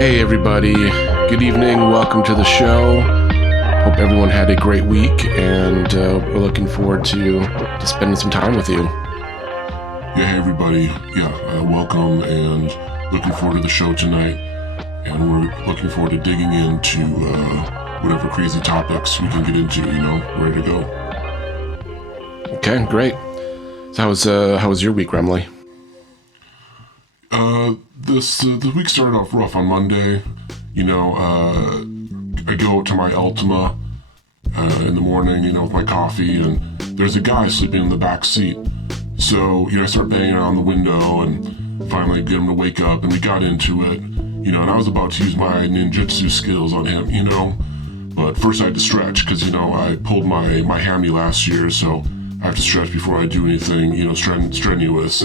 Hey everybody, good evening, welcome to the show. Hope everyone had a great week, and we're looking forward to spending some time with you. Yeah, hey everybody, welcome, and looking forward to the show tonight, and we're looking forward to digging into whatever crazy topics we can get into, ready to go. Okay, great. So how was your week, Remley? This week started off rough on Monday. I go to my Altima in the morning, with my coffee, and there's a guy sleeping in the back seat. So, I start banging on the window and finally get him to wake up, and we got into it, and I was about to use my ninjutsu skills on him, but first I had to stretch because, I pulled my hammy last year, so I have to stretch before I do anything, strenuous,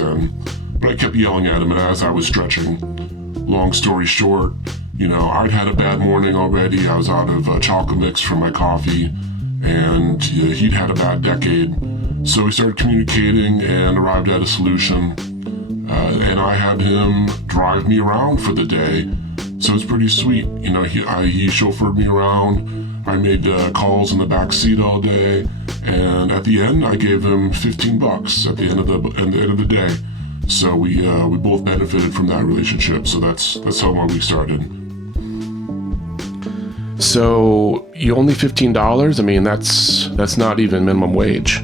but I kept yelling at him, and as I was stretching, long story short, I'd had a bad morning already. I was out of chocolate mix from my coffee, and he'd had a bad decade. So we started communicating and arrived at a solution, and I had him drive me around for the day. So it's pretty sweet. He chauffeured me around. I made calls in the back seat all day, and at the end, I gave him $15 at the end of the day. So we both benefited from that relationship. So that's how my week started. So you only $15? I mean, that's not even minimum wage.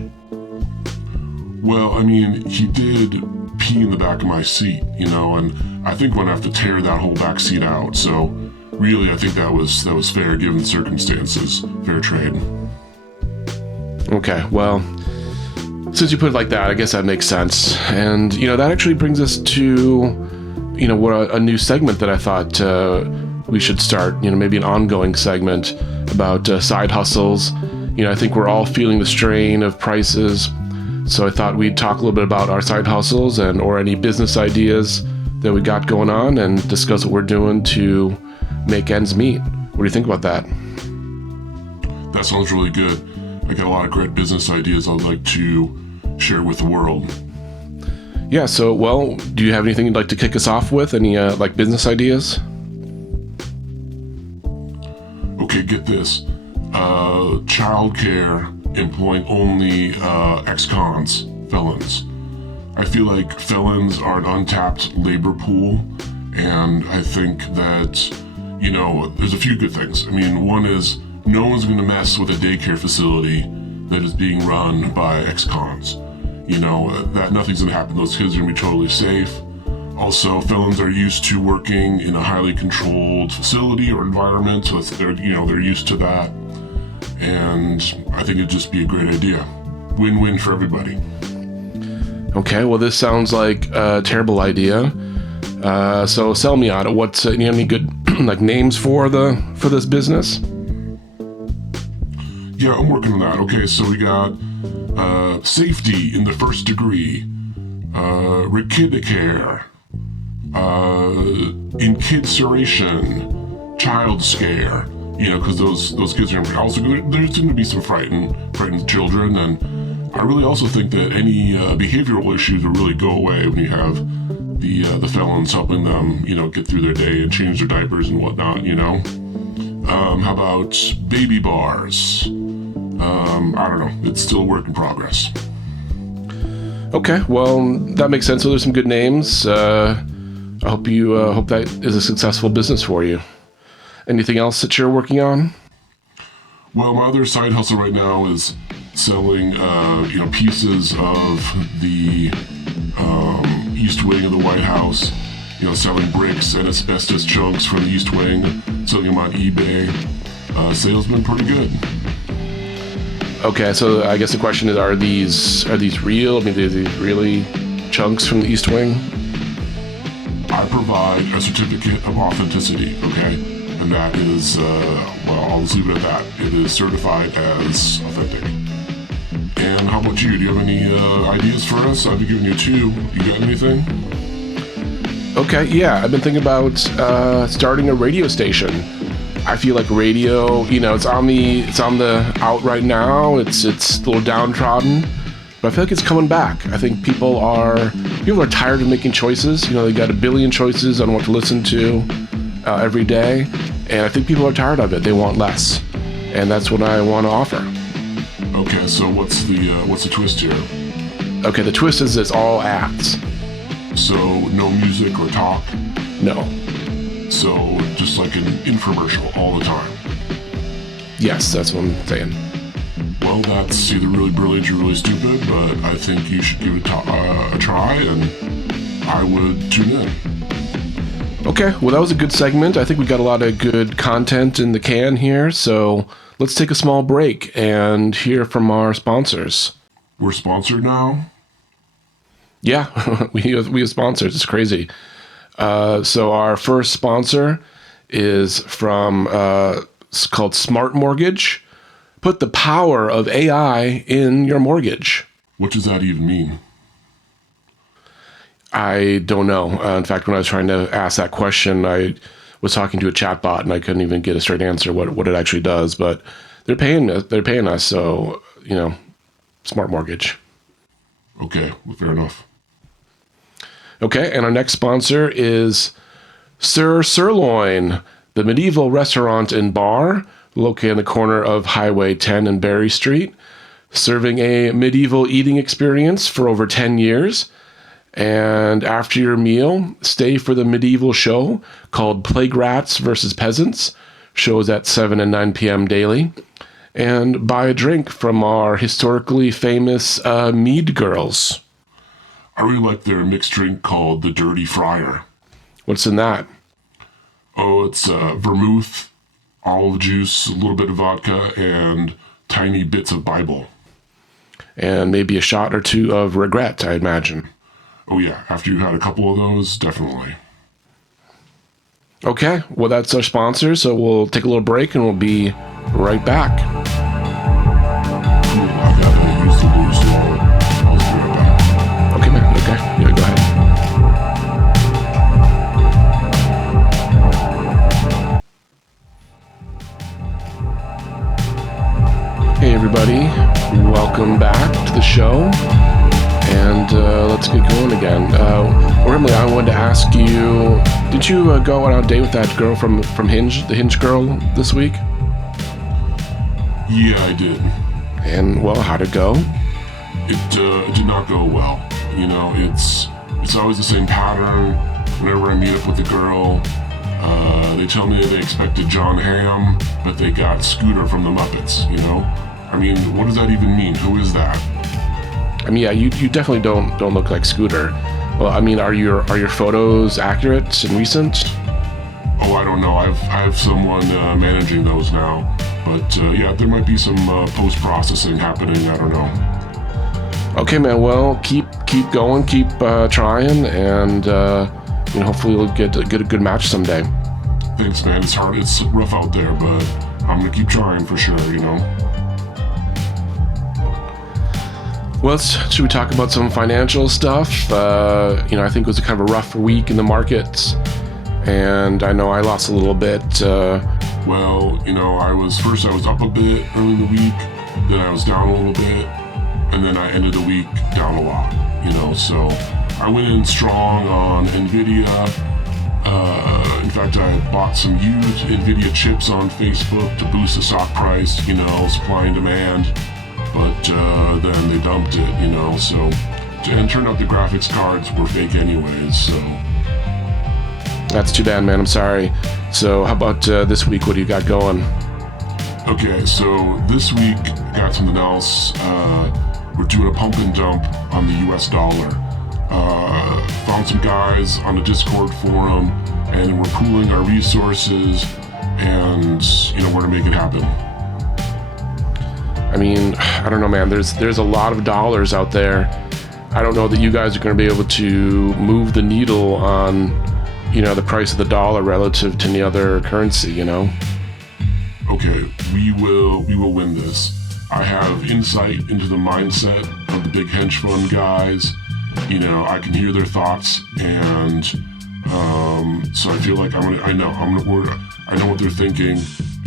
Well, I mean, he did pee in the back of my seat, and I think we're gonna have to tear that whole back seat out. So really, I think that was fair given the circumstances. Fair trade. Okay, well, since you put it like that, I guess that makes sense. And, that actually brings us to, what a new segment that I thought we should start, maybe an ongoing segment about side hustles. I think we're all feeling the strain of prices. So I thought we'd talk a little bit about our side hustles or any business ideas that we got going on and discuss what we're doing to make ends meet. What do you think about that? That sounds really good. I got a lot of great business ideas I'd like to share with the world. Yeah, so, well, do you have anything you'd like to kick us off with? Any, business ideas? Okay, get this. Childcare employing only ex-cons, felons. I feel like felons are an untapped labor pool, and I think that, there's a few good things. I mean, one is no one's going to mess with a daycare facility that is being run by ex-cons. That nothing's going to happen. Those kids are going to be totally safe. Also, felons are used to working in a highly controlled facility or environment, so they're used to that. And I think it'd just be a great idea. Win-win for everybody. Okay, well, this sounds like a terrible idea. So sell me on it. Do you have any good names for this business? Yeah, I'm working on that. Okay, so we got safety in the first degree, Rikidicare, incarceration, child scare. Because those kids are also there's going to be some frightened children, and I really also think that any behavioral issues will really go away when you have the felons helping them, get through their day and change their diapers and whatnot. How about baby bars? I don't know. It's still a work in progress. Okay, well, that makes sense. So there's some good names. I hope that is a successful business for you. Anything else that you're working on? Well, my other side hustle right now is selling, pieces of the East Wing of the White House. Selling bricks and asbestos chunks from the East Wing, selling them on eBay. Sales been pretty good. Okay, so I guess the question is, are these real? I mean, are these really chunks from the East Wing? I provide a certificate of authenticity, okay? And that is, I'll just leave it at that. It is certified as authentic. And how about you? Do you have any ideas for us? I've been giving you two. You got anything? Okay, yeah. I've been thinking about starting a radio station. I feel like radio, it's on the out right now. It's a little downtrodden, but I feel like it's coming back. I think people are tired of making choices. They got a billion choices on what to listen to. every day, and I think people are tired of it. They want less, and that's what I want to offer. Okay, so what's the twist here? Okay, the twist is it's all ads. So no music or talk? No. So just like an infomercial all the time? Yes, that's what I'm saying. Well, that's either really brilliant or really stupid, but I think you should give it a try, and I would tune in. Okay, well, that was a good segment. I think we got a lot of good content in the can here, so let's take a small break and hear from our sponsors. We're sponsored now? Yeah, we have sponsors. It's crazy. So our first sponsor is from it's called Smart Mortgage. Put the power of AI in your mortgage. What does that even mean? I don't know. In fact, when I was trying to ask that question, I was talking to a chatbot and I couldn't even get a straight answer what it actually does. But they're paying us. So, Smart Mortgage. Okay, well, fair enough. Okay, and our next sponsor is Sir Sirloin, the medieval restaurant and bar located in the corner of Highway 10 and Berry Street, serving a medieval eating experience for over 10 years. And after your meal, stay for the medieval show called Plague Rats versus Peasants. Shows at 7 and 9 p.m. daily. And buy a drink from our historically famous Mead Girls. I really like their mixed drink called the Dirty Friar. What's in that? Oh, it's vermouth, olive juice, a little bit of vodka, and tiny bits of Bible. And maybe a shot or two of regret, I imagine. Oh yeah, after you've had a couple of those, definitely. Okay, well that's our sponsor, so we'll take a little break and we'll be right back. Cool, I gotta use the loo, so I'll be right back. Okay, man, okay. Yeah, go ahead. Hey everybody, welcome back to the show, and let's get going again. Remley, I wanted to ask you, did you go on a date with that girl from Hinge, the Hinge girl, this week? Yeah, I did. And, well, how'd it go? It did not go well. It's always the same pattern. Whenever I meet up with a girl, they tell me they expected John Hamm, but they got Scooter from the Muppets, I mean, what does that even mean? Who is that? I mean, yeah, you definitely don't look like Scooter. Well, I mean, are your photos accurate and recent? Oh, I don't know. I have someone managing those now, but yeah, there might be some post-processing happening. I don't know. Okay, man. Well, keep going, keep trying, and hopefully you'll get a good match someday. Thanks, man. It's hard. It's rough out there, but I'm gonna keep trying for sure. Well, should we talk about some financial stuff? I think it was a kind of a rough week in the markets, and I know I lost a little bit. Well, I was up a bit early in the week, then I was down a little bit, and then I ended the week down a lot, so I went in strong on NVIDIA. In fact, I bought some used NVIDIA chips on Facebook to boost the stock price, supply and demand. But then they dumped it, and it turned out the graphics cards were fake anyways, so. That's too bad, man. I'm sorry. So how about this week? What do you got going? Okay, so this week, I got something else. We're doing a pump and dump on the US dollar. Found some guys on the Discord forum, and we're pooling our resources, and, we're gonna make it happen. I mean, I don't know, man. There's a lot of dollars out there. I don't know that you guys are going to be able to move the needle on, the price of the dollar relative to any other currency, Okay, we will win this. I have insight into the mindset of the big hedge fund guys. I can hear their thoughts, and so I feel like I know what they're thinking,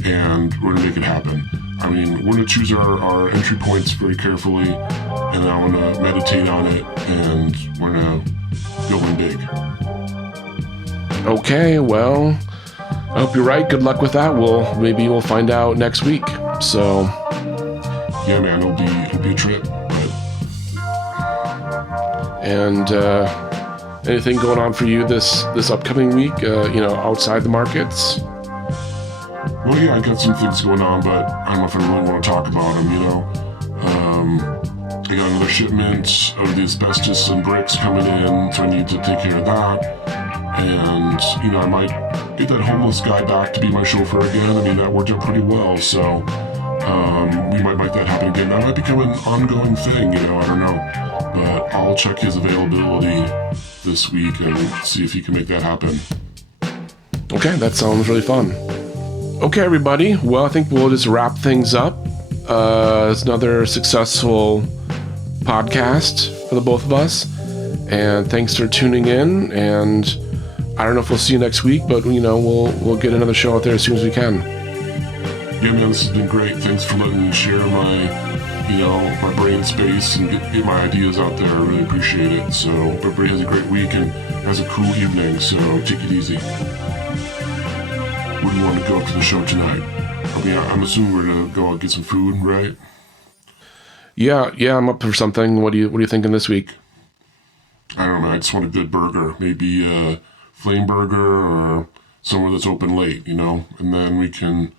and we're gonna make it happen. I mean, we're going to choose our entry points very carefully, and then I'm going to meditate on it, and we're going to go in big. Okay, well, I hope you're right. Good luck with that. Maybe we'll find out next week. So, yeah, man, it'll be a trip. And anything going on for you this upcoming week? Outside the markets. Well, yeah, I got some things going on, but I don't know if I really want to talk about them. I got another shipment of the asbestos and bricks coming in, so I need to take care of that. And I might get that homeless guy back to be my chauffeur again. I mean, that worked out pretty well, so we might make that happen again. That might become an ongoing thing, I don't know. But I'll check his availability this week and see if he can make that happen. Okay, that sounds really fun. Okay, everybody. Well, I think we'll just wrap things up. It's another successful podcast for the both of us. And thanks for tuning in. And I don't know if we'll see you next week, but we'll get another show out there as soon as we can. Yeah, man, this has been great. Thanks for letting me share my brain space and get my ideas out there. I really appreciate it. So everybody has a great week and has a cool evening. So take it easy. Where do you want to go to the show tonight? I mean, I'm assuming we're gonna go out and get some food, right? Yeah, I'm up for something. What are you thinking this week? I don't know. I just want a good burger. Maybe a flame burger or somewhere that's open late, and then we can,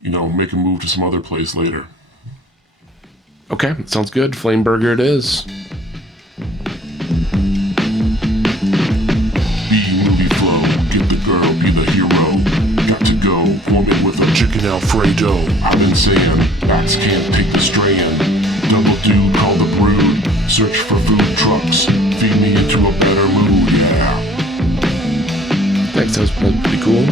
make a move to some other place later. Okay, sounds good. Flame burger it is. B-movie flow. Get the girl, be the hero. Got to go. Warm it with a chicken Alfredo. I've been saying, bats can't take the straying. Double dude, call the brood. Search for food trucks. Feed me into a better mood, yeah. Thanks, that was pretty cool.